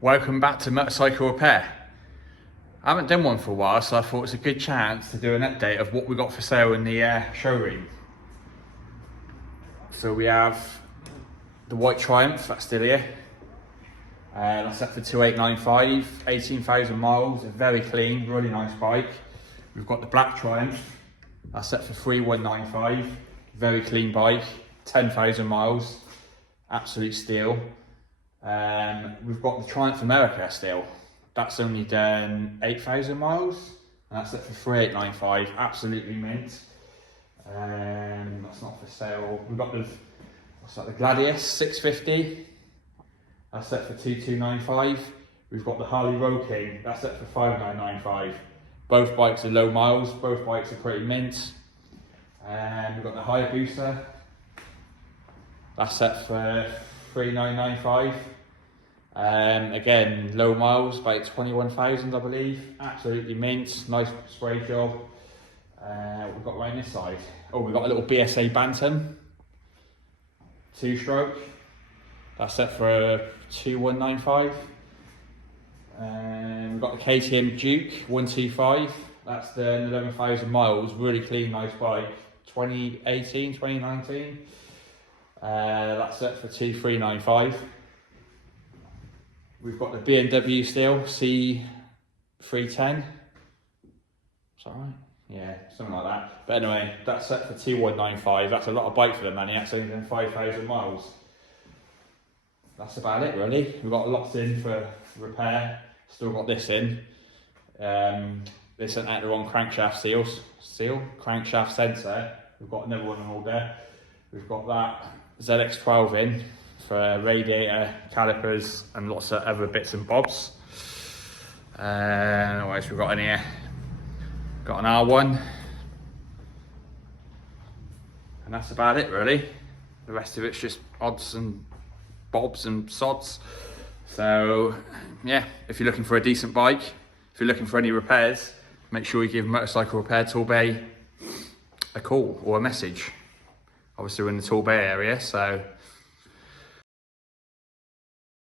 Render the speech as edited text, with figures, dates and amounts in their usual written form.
Welcome back to Motorcycle Repair. I haven't done one for a while, so I thought it's a good chance to do an update of what we got for sale in the showroom. So we have the white Triumph, that's still here. That's set for 2895, 18,000 miles, very clean, really nice bike. We've got the black Triumph, that's set for 3195, very clean bike, 10,000 miles, absolute steel. We've got the Triumph America still, that's only done 8,000 miles, and that's set for 3895, absolutely mint. That's not for sale. We've got the Gladius 650, that's set for 2295. We've got the Harley Road King, that's set for 5995. Both bikes are low miles, both bikes are pretty mint. We've got the Hayabusa, that's set for 3995. Again, low miles, about 21,000 I believe. Absolutely mint, nice spray job. What we've got around this side? Oh, we've got a little BSA Bantam, 2-stroke. That's set for 2195. We've got the KTM Duke 125. That's the 11,000 miles, really clean, nice bike. 2018, 2019. That's set for 2395. We've got the BMW still, C310. Is that right? Yeah, something like that. But anyway, that's set for 2195. That's a lot of bike for the money. That's only done 5,000 miles. That's about it really. We've got lots in for repair. Still got this in. They sent out the wrong crankshaft crankshaft sensor. We've got another one on order. We've got that ZX12 in for radiator, calipers, and lots of other bits and bobs. What else we've got in here? Got an R1, and that's about it really. The rest of it's just odds and bobs and sods. So yeah, if you're looking for a decent bike, if you're looking for any repairs, make sure you give Motorcycle Repair Torbay a call or a message. Obviously we're in the Torbay area, so